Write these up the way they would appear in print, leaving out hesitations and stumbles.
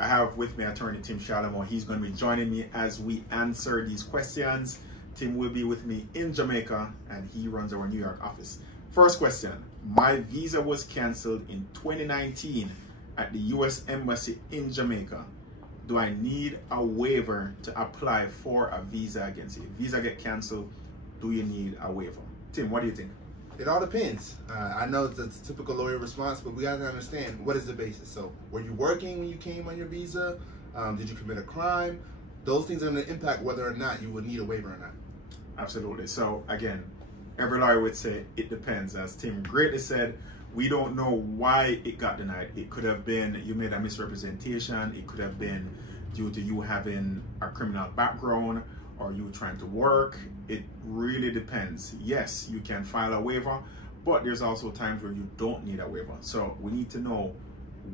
I have with me attorney Tim Chalumeau. He's going to be joining me as we answer these questions. Tim will be with me in Jamaica and he runs our New York office. First question, my visa was canceled in 2019 at the U.S. Embassy in Jamaica. Do I need a waiver to apply for a visa again? So if visa get canceled, do you need a waiver? Tim, what do you think? It all depends. I know it's a typical lawyer response, but we got to understand what is the basis. So were you working when you came on your visa? Did you commit a crime? Those things are going to impact whether or not you would need a waiver or not. Absolutely. So again, every lawyer would say it depends. As Tim greatly said, we don't know why it got denied. It could have been you made a misrepresentation. It could have been due to you having a criminal background or you trying to work. It really depends. Yes, you can file a waiver, but there's also times where you don't need a waiver. So we need to know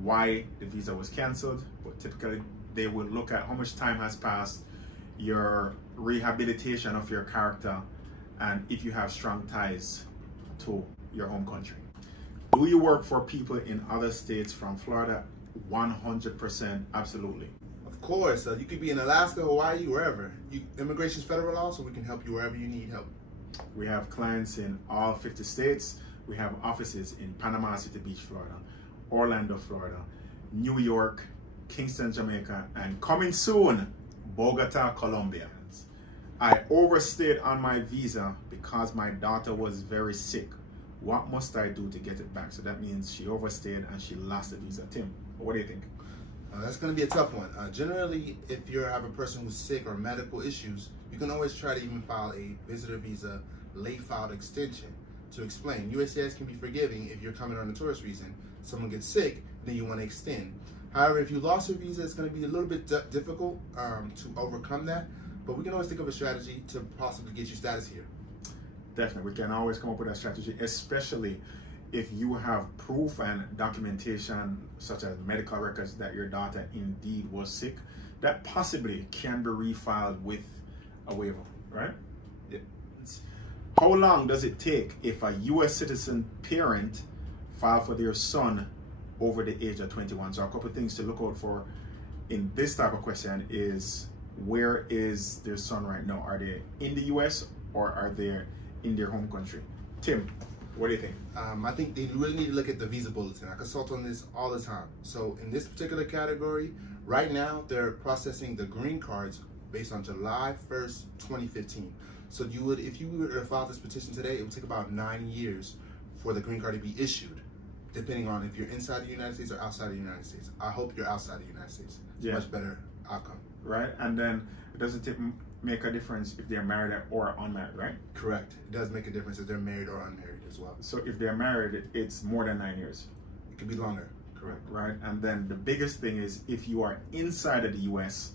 why the visa was canceled, but typically they will look at how much time has passed, your rehabilitation of your character, and if you have strong ties to your home country. Do you work for people in other states from Florida? 100% absolutely. Of course, you could be in Alaska, Hawaii, wherever. Immigration is federal law, so we can help you wherever you need help. We have clients in all 50 states. We have offices in Panama City Beach, Florida, Orlando, Florida, New York, Kingston, Jamaica, and coming soon, Bogota, Colombia. I overstayed on my visa because my daughter was very sick. What must I do to get it back? So that means she overstayed and she lost the visa. Tim, what do you think? That's going to be a tough one. Generally, if you have a person who's sick or medical issues, you can always try to even file a visitor visa late filed extension to explain. USCIS can be forgiving if you're coming on a tourist reason. Someone gets sick, then you want to extend. However, if you lost your visa, it's going to be a little bit difficult to overcome that. But we can always think of a strategy to possibly get you status here. Definitely, we can always come up with a strategy, especially if you have proof and documentation, such as medical records that your daughter indeed was sick, that possibly can be refiled with a waiver, right? Yeah. How long does it take if a U.S. citizen parent file for their son over the age of 21? So a couple of things to look out for in this type of question is, where is their son right now? Are they in the U.S. or are they in their home country? Tim, what do you think? I think they really need to look at the visa bulletin. I consult on this all the time. So in this particular category, right now, they're processing the green cards based on July 1st, 2015. So you would, if you were to file this petition today, it would take about 9 years for the green card to be issued, depending on if you're inside the United States or outside the United States. I hope you're outside the United States. It's much better outcome. Right, and then it doesn't make a difference if they're married or unmarried, right? Correct. It does make a difference if they're married or unmarried as well. So if they're married, it's more than 9 years. It could be longer. Correct. Right, and then the biggest thing is if you are inside of the U.S.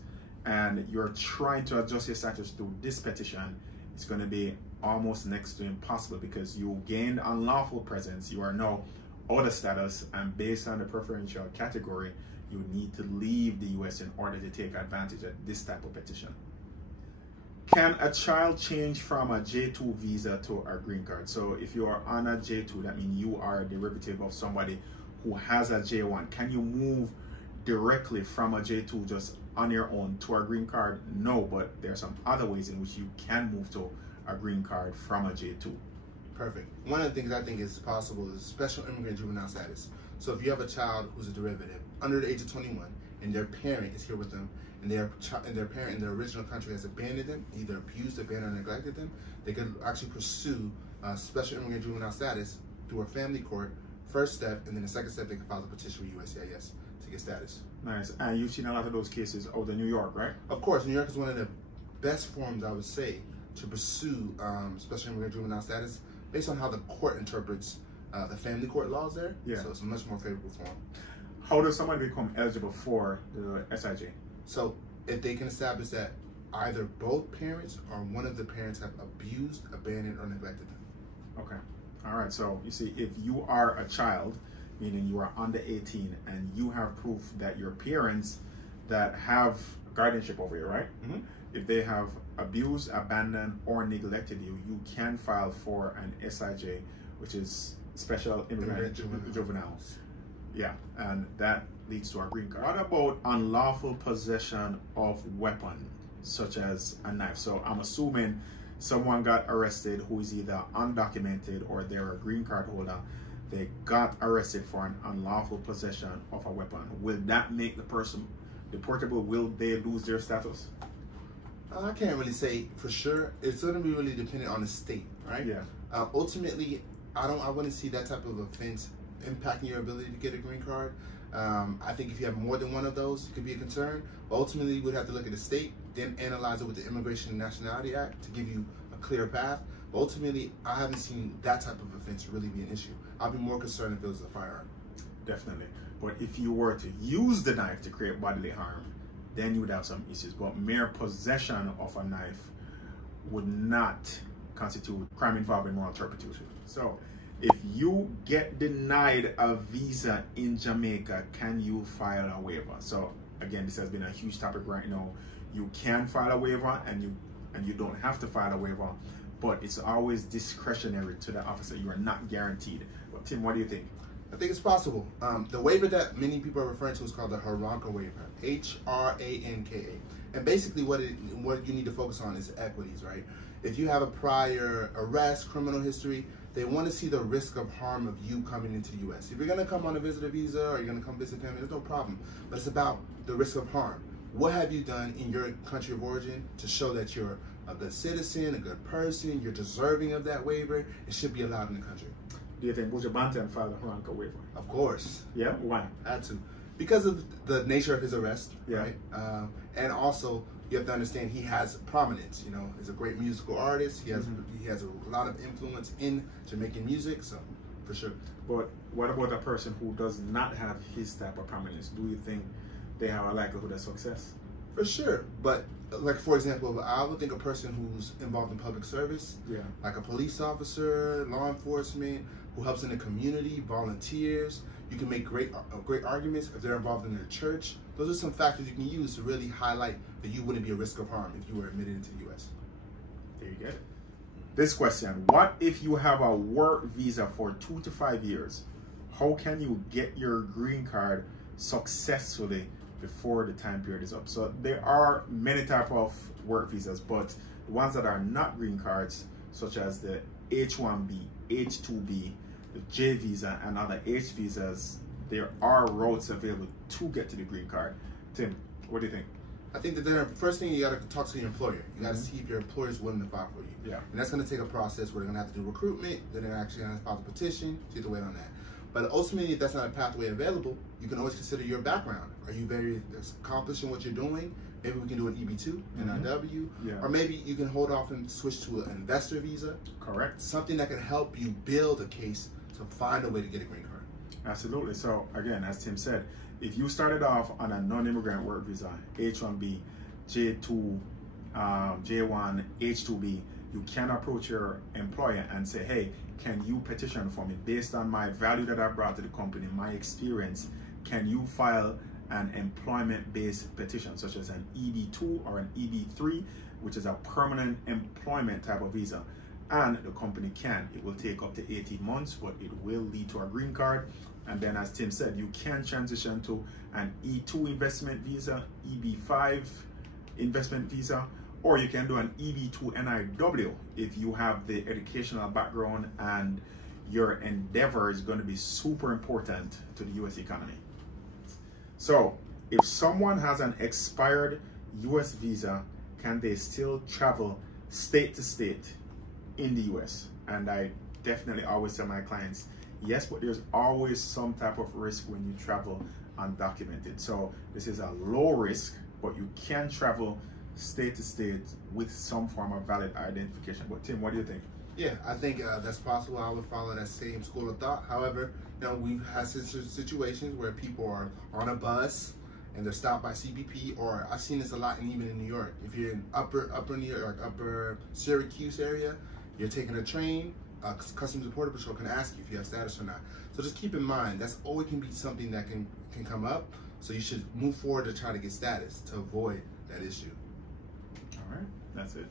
and you're trying to adjust your status through this petition, it's going to be almost next to impossible because you gained unlawful presence. You are now out of status, and based on the preferential category, you need to leave the U.S. in order to take advantage of this type of petition. Can a child change from a J2 visa to a green card? So if you are on a J2, that means you are a derivative of somebody who has a J1. Can you move directly from a J2 just on your own to a green card? No, but there are some other ways in which you can move to a green card from a J2. Perfect. One of the things I think is possible is special immigrant juvenile status. So if you have a child who's a derivative under the age of 21 and their parent is here with them and their parent in their original country has abandoned them, either abused, abandoned, or neglected them, they could actually pursue special immigrant juvenile status through a family court, first step, and then the second step, they can file a petition with USCIS to get status. Nice. And you've seen a lot of those cases out in New York, right? Of course, New York is one of the best forms, I would say, to pursue special immigrant juvenile status based on how the court interprets the family court laws there. Yeah. So it's a much more favorable form. How does somebody become eligible for the SIJ? So if they can establish that either both parents or one of the parents have abused, abandoned, or neglected them. Okay. All right. So you see, if you are a child, meaning you are under 18, and you have proof that your parents that have guardianship over you, right? Mm-hmm. If they have abused, abandoned, or neglected you, you can file for an SIJ, which is Special Immigrant Juveniles. Yeah, and that leads to our green card. What about unlawful possession of weapon, such as a knife? So I'm assuming someone got arrested who is either undocumented or they're a green card holder. They got arrested for an unlawful possession of a weapon. Will that make the person deportable? Will they lose their status? I can't really say for sure. It's going to be really dependent on the state, right? Yeah. Ultimately, I wouldn't see that type of offense impacting your ability to get a green card. I think if you have more than one of those, it could be a concern. But ultimately, you would have to look at the state, then analyze it with the Immigration and Nationality Act to give you a clear path. But ultimately, I haven't seen that type of offense really be an issue. I'd be more concerned if it was a firearm. Definitely. But if you were to use the knife to create bodily harm, then you would have some issues. But mere possession of a knife would not constitute crime involving moral turpitude. So if you get denied a visa in Jamaica, can you file a waiver? So again, this has been a huge topic right now. You can file a waiver, and you don't have to file a waiver, but it's always discretionary to the officer. You are not guaranteed. But Tim, what do you think? I think it's possible. The waiver that many people are referring to is called the Haranka waiver, H-R-A-N-K-A. And basically what you need to focus on is equities, right? If you have a prior arrest, criminal history, they want to see the risk of harm of you coming into the U.S. If you're going to come on a visitor visa or you're going to come visit family, there's no problem. But it's about the risk of harm. What have you done in your country of origin to show that you're a good citizen, a good person, you're deserving of that waiver, it should be allowed in the country. Do you think Buju Banton filed a Haranka waiver? Of course. Yeah? Why? Had to. Because of the nature of his arrest, yeah. Right? And also, you have to understand he has prominence. You know, he's a great musical artist. He has a lot of influence in Jamaican music, so for sure. But what about a person who does not have his type of prominence? Do you think they have a likelihood of success? For sure, but like for example, I would think a person who's involved in public service, yeah, like a police officer, law enforcement, who helps in the community, volunteers. You can make great arguments if they're involved in their church. Those are some factors you can use to really highlight that you wouldn't be a risk of harm if you were admitted into the U.S. There you get it. This question: what if you have a work visa for 2 to 5 years? How can you get your green card successfully before the time period is up? So there are many types of work visas, but the ones that are not green cards, such as the H-1B, H-2B, the J visa, and other H visas, there are routes available to get to the green card. Tim, what do you think? I think that the first thing, you got to talk to your employer. You got to see if your employer is willing to file for you. Yeah. And that's going to take a process where they're going to have to do recruitment, then they're actually going to file the petition, so you have to wait on that. But ultimately, if that's not a pathway available, you can always consider your background. Are you very accomplished in what you're doing? Maybe we can do an EB-2, NIW, yeah. Or maybe you can hold off and switch to an investor visa. Correct. Something that can help you build a case to find a way to get a green card. Absolutely. So again, as Tim said, if you started off on a non-immigrant work visa, H-1B, J-2, J-1, H-2B, you can approach your employer and say, hey, can you petition for me based on my value that I brought to the company, my experience? Can you file an employment-based petition, such as an EB-2 or an EB-3, which is a permanent employment type of visa? And the company can. It will take up to 18 months, but it will lead to a green card. And then, as Tim said, you can transition to an E2 investment visa, EB-5 investment visa, or you can do an EB-2 NIW if you have the educational background and your endeavor is going to be super important to the U.S. economy. So, if someone has an expired U.S. visa, can they still travel state to state in the U.S.? And I definitely always tell my clients, yes, but there's always some type of risk when you travel undocumented. So this is a low risk, but you can travel state to state with some form of valid identification. But Tim, what do you think? Yeah, I think that's possible. I would follow that same school of thought. However, you know, we've had situations where people are on a bus and they're stopped by CBP, or I've seen this a lot, and even in New York. If you're in upper New York, like upper Syracuse area, you're taking a train, Customs and Border Patrol can ask you if you have status or not. So just keep in mind, that's always can be something that can come up. So you should move forward to try to get status to avoid that issue. All right, that's it.